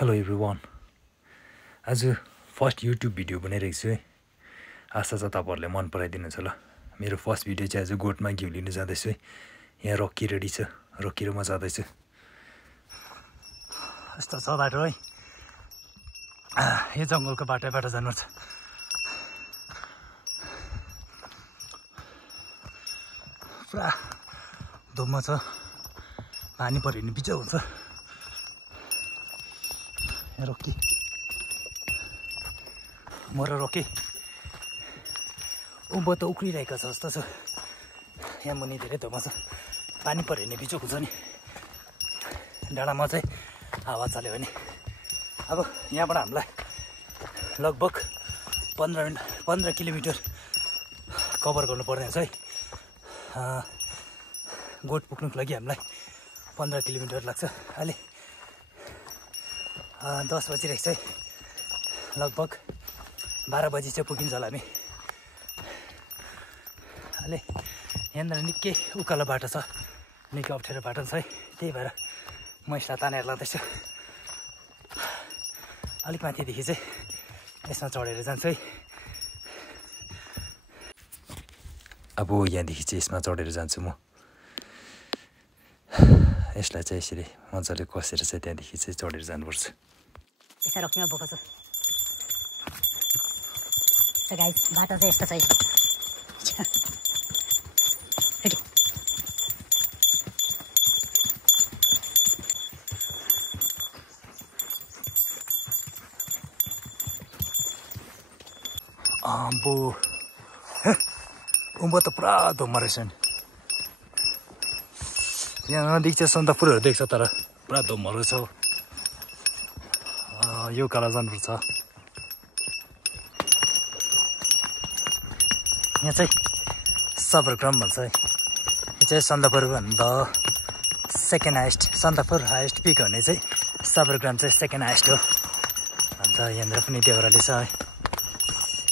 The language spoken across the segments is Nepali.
हेलो एभ्रिवान, आज फर्स्ट युट्युब भिडियो बनाइरहेको छु है। आशा छ तपाईँहरूले मन पराइदिनुहुन्छ होला। मेरो फर्स्ट भिडियो चाहिँ आज गोठमा घिउ लिनु जाँदैछु है। यहाँ रक्की रेडी छ, रक्की र म जाँदैछु। यस्तो छ बाटो है, यो जङ्गलको बाटोबाट जानुपर्छ। पुरा धुम्म छ, पानी पऱ्यो भने बिजो हुन्छ। रक्की म र रक्की उँभो त उक्लिरहेको छ जस्तो छ। यहाँ मुनि धेरै धुम्म छ, पानी पऱ्यो भने बिजोक हुन्छ नि। डाँडामा चाहिँ हावा चल्यो भने अब यहाँबाट हामीलाई लगभग 15 किलोमिटर कभर गर्नुपर्ने हुन्छ है। गोठ पुग्नुको लागि हामीलाई 15 किलोमिटर लाग्छ। अहिले 10 बजिरहेको छ है, लगभग 12 बजी चाहिँ पुगिन्छ होला हामी। अहिले यहाँनिर निकै उकालो बाटो छ, निकै अप्ठ्यारो बाटो छ है। त्यही भएर म यसलाई तानेर लाँदैछु। अलिक माथिदेखि चाहिँ यसमा चढेर जान्छु है। अब यहाँदेखि चाहिँ यसमा चढेर जान्छु म। यसलाई चाहिँ यसरी मजाले कसेर चाहिँ त्यहाँदेखि चाहिँ चढेर जानुपर्छ। यसो रक्कीमा बोको छु। सो गाइस, बाटो चाहिँ यस्तो छ है। आम्बो, उँभो त पुरा धुम्म रहेछ नि। यहाँ नजिक चाहिँ सन्दकपुरहरू देख्छ, तर पुरा धुम्महरू छ। यो काला जानुपर्छ। यहाँ चाहिँ सबरग्राम भन्छ है। यो चाहिँ सन्दकपुर भन्दा second highest, Sandakphu highest peak हुने चाहिँ सबरग्राम चाहिँ सेकेन्ड हाइस्ट हो भन्छ। यहाँनिर पनि देउराली छ है।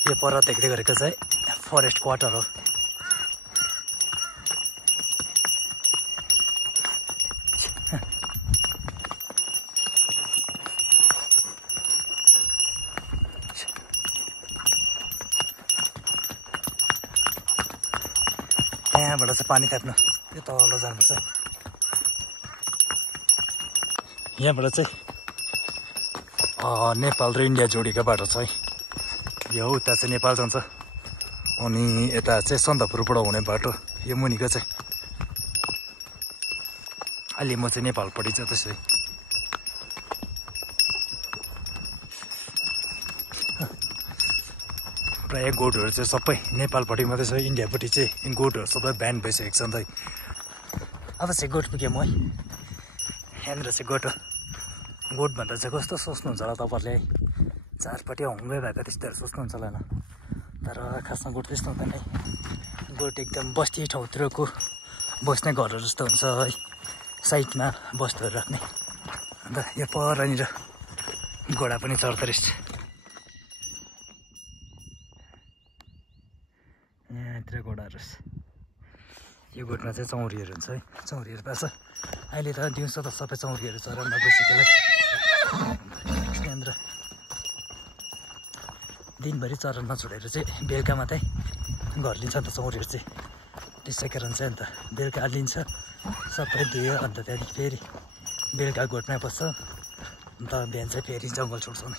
यो पर देख्दै गरेको चाहिँ फरेस्ट क्वार्टर हो। यहाँबाट चाहिँ पानी थाप्नु यो तल जानुपर्छ। यहाँबाट चाहिँ नेपाल र इन्डिया जोडेको बाटो छ है। यो उता चाहिँ नेपाल जान्छ, अनि यता चाहिँ सन्दकपुरबाट हुने बाटो यो मुनिको चाहिँ। अहिले म चाहिँ नेपालपट्टि जाँदैछु है। प्रायः गोठहरू चाहिँ सबै नेपालपट्टि मात्रै छ, इन्डियापट्टि चाहिँ गोठहरू सबै ब्यान भइसकेको छ नि त। अब चाहिँ गोठ पुग्यो म है। यहाँनिर चाहिँ गोठ भन्दा चाहिँ कस्तो सोच्नुहुन्छ होला तपाईँहरूले है। चारपट्टि हङ्गै भएको त्यस्तोहरू सोच्नुहुन्छ होला न, तर खासमा गोठ त्यस्तो हुँदैन है। गोठ एकदम बस्ती ठाउँतिरको बस्ने घरहरू जस्तो हुन्छ है, साइडमा वस्तुहरू राख्ने। अन्त यो परनिर घोडा पनि चढ्दो रहेछ। यहाँतिर घोडाहरू छ। यो गोठमा चाहिँ चौरीहरू हुन्छ है, चौरीहरू पार्छ। अहिले त दिउँसो त सबै चौरीहरू चरामा बसेकोलाई यहाँनिर दिनभरि चरनमा छोडेर चाहिँ बेलुका मात्रै घर लिन्छ नि त चौरीहरू चाहिँ। त्यसै कारण चाहिँ अन्त बेलुका लिन्छ, सबै धुयो, अन्त त्यहाँदेखि फेरि बेलुका गोठमै बस्छ। अन्त बिहान चाहिँ फेरि जङ्गल छोड्छौँ नि।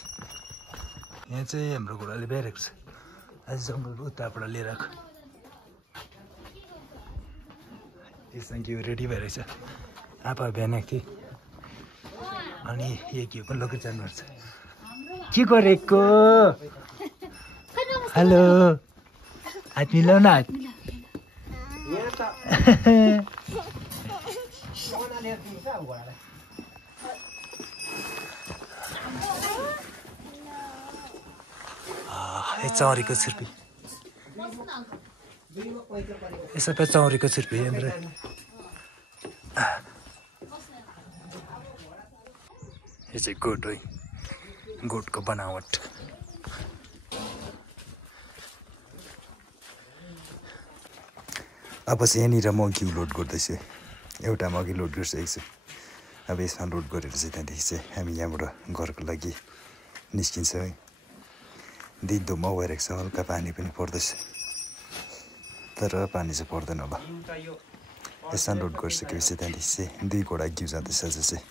यहाँ चाहिँ हाम्रो घोडाले ब्याइरहेको छ, आज जङ्गल उताबाट लिएर आएको। त्यसमा घिउ रेडी भइरहेछ। आपा बिहान आएको थिएँ, अनि यो घिउ पनि लगेर जानुपर्छ। के गरेको? हेलो, हात मिलाउ न। हात चौरीको छुर्पी, यो सबै चौरीको छुर्पी। यहाँनिर यो चाहिँ गोठ है, गोठको बनावट। अब चाहिँ यहाँनिर म घिउ लोड गर्दैछु। एउटा म अघि लोड गरिसकेको छु। अब यसमा लोड गरेर चाहिँ त्यहाँदेखि चाहिँ हामी यहाँबाट घरको लागि निस्किन्छ है। दिन धुम्म भइरहेको छ, हल्का पानी पनि पर्दैछ तर पानी चाहिँ पर्दैन होला। यसमा लोड गरिसकेपछि त्यहाँदेखि चाहिँ 2 घोडा घिउ जाँदैछ। आज चाहिँ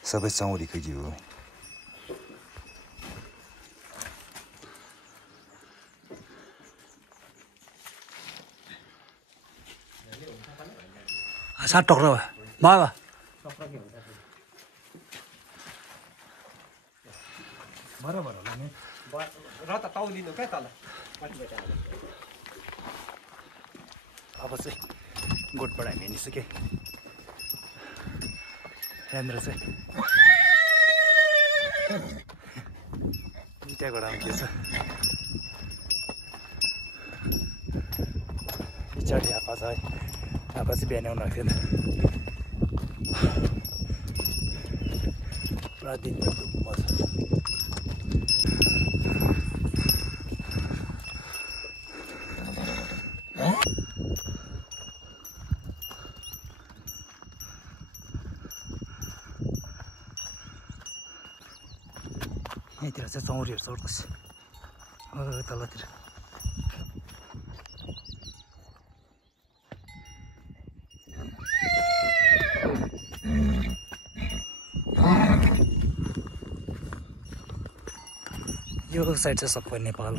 सबै चौरीको घिउ हो। सात टक्रा बाबा बराबर होला नि र त तौलिनु क्या तल। अब चाहिँ गोठबाट हामी हिँडिसक्यो। यहाँनिर चाहिँ दुईवटा घोडामा के छ, पछाडि आप्पा छ है। आप्पा चाहिँ बिहान आउनु थिएन, पुरा दिनभर घुम्नु छ। यहीँतिर चाहिँ चौरीहरू चढ्दैछ तलतिर। यो साइड चाहिँ सबै नेपाल।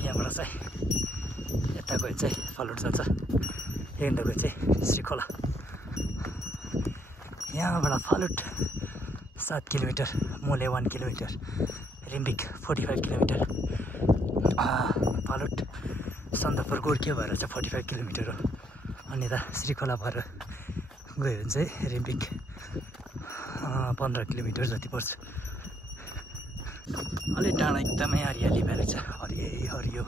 यहाँबाट चाहिँ यता गए चाहिँ फालुट जान्छ, यहाँबाट गए चाहिँ श्रीखोला। यहाँबाट फालुट 7 किलोमिटर, मोले 1 किलोमिटर, रिम्बिक 45 किलोमिटर, फालुट सन्दकपुर गोर्खे भएर चाहिँ 45 किलोमिटर हो। अनि यता श्रीखोला भएर गयो भने चाहिँ रिम्बिक 15 किलोमिटर जति पर्छ। अलि डाँडा एकदमै हरियाली भएर छ, हरियो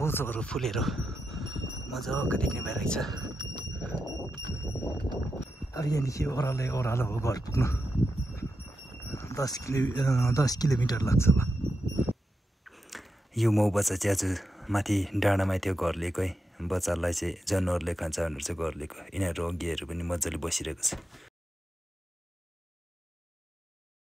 बोजोहरू फुलेर मजाको देख्ने भइरहेको छ। अब यहाँदेखि ओह्रालो हो घर पुग्नु, 10 किलोमिटर लाग्छ होला। यो मौ बच्चा चाहिँ आज माथि डाँडामा त्यो घर लिएको है। बच्चालाई चाहिँ जनावरले खान्छ भनेर चाहिँ घर लिएको। यिनीहरू अघिहरू पनि मजाले बसिरहेको छ।